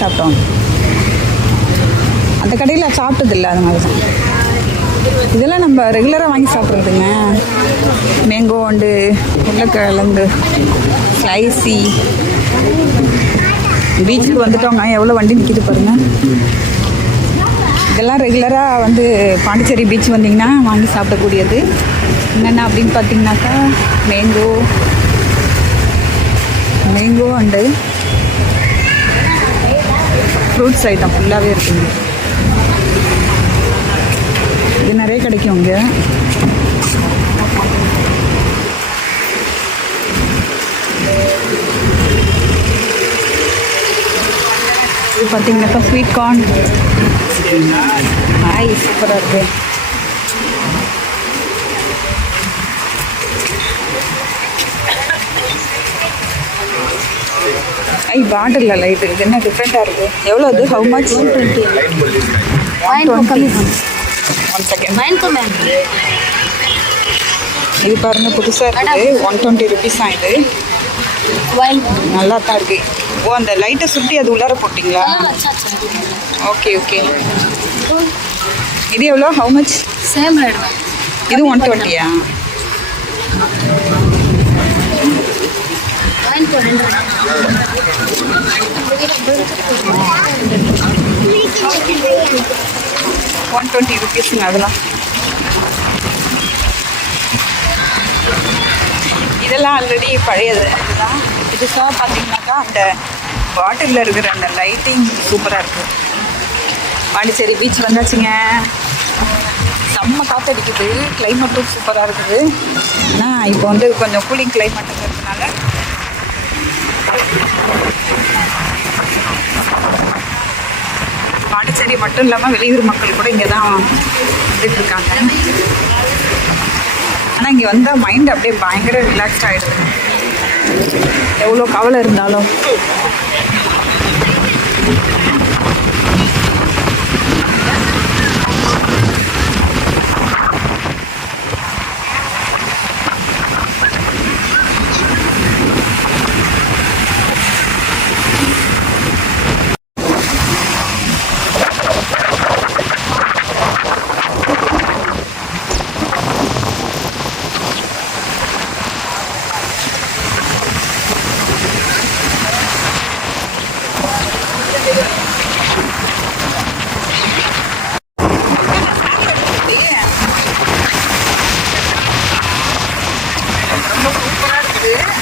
சாப்பிட்டோம். அந்த கடையில் சாப்பிட்டதில்லை, அதனால தான். இதெல்லாம் நம்ம ரெகுலராக வாங்கி சாப்பிட்றதுங்க. மேங்கோ உண்டு, உருளைக்கிழங்கு, ஸ்லைசி. பீச்சுக்கு வந்துட்டோங்க, எவ்வளோ வண்டி நிற்கிது பாருங்கள். இதெல்லாம் ரெகுலராக வந்து பாண்டிச்சேரி பீச் வந்தீங்கன்னா வாங்கி சாப்பிடக்கூடியது. என்னென்ன அப்படின்னு பார்த்தீங்கன்னாக்கா மேங்கோ அண்டு ஃப்ரூட்ஸ் ஐட்டம் ஃபுல்லாகவே இருக்குங்க. இது நிறைய கிடைக்கும் இங்கே. இது பார்த்தீங்கன்னாக்கா ஸ்வீட் கார்ன். ஹாய், சூப்பராக இருக்குது. பாட்டில் லைட் இது என்ன டிஃப்ரெண்ட்டாக இருக்குது. எவ்வளோ அது? How much? 120. 120. 1 செகண்ட். இது பாருங்கள், புதுசாக இருக்குது. 120 ருபீஸ் தான் இது. நல்லா தான் இருக்குது. ஓ, அந்த லைட்டை சுற்றி அது உள்ளார போட்டிங்களா? Okay okay. இது எவ்வளோ? How much? Same rate. இது 120யா? ₹120 அதெல்லாம். இதெல்லாம் ஆல்ரெடி பழையது. அதுதான் புதுசாக பார்த்தீங்கன்னாக்கா அந்த பாட்டிலில் இருக்கிற அந்த லைட்டிங் சூப்பராக இருக்குது. பாண்டிச்சேரி பீச் வந்தாச்சுங்க. செம்ம காற்றடிக்குது. கிளைமேட்டும் சூப்பராக இருக்குது. ஆனால் இப்போ வந்து கொஞ்சம் கூலிங் கிளைமேட்டுங்கிறதுனால பாண்டிச்சேரி மட்டும் இல்லாமல் வெளியூர் மக்கள் கூட இங்கே தான் வந்துட்டுருக்காங்க. ஆனால் இங்கே வந்தால் மைண்ட் அப்படியே பயங்கர ரிலாக்ஸ்ட் ஆகிடுது. எவ்வளோ கவலை இருந்தாலும்.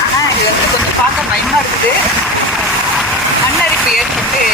ஆனால் இது வந்து கொஞ்சம் பார்க்க பயமாக இருக்குது. மண்ணரிப்பு ஏற்பட்டு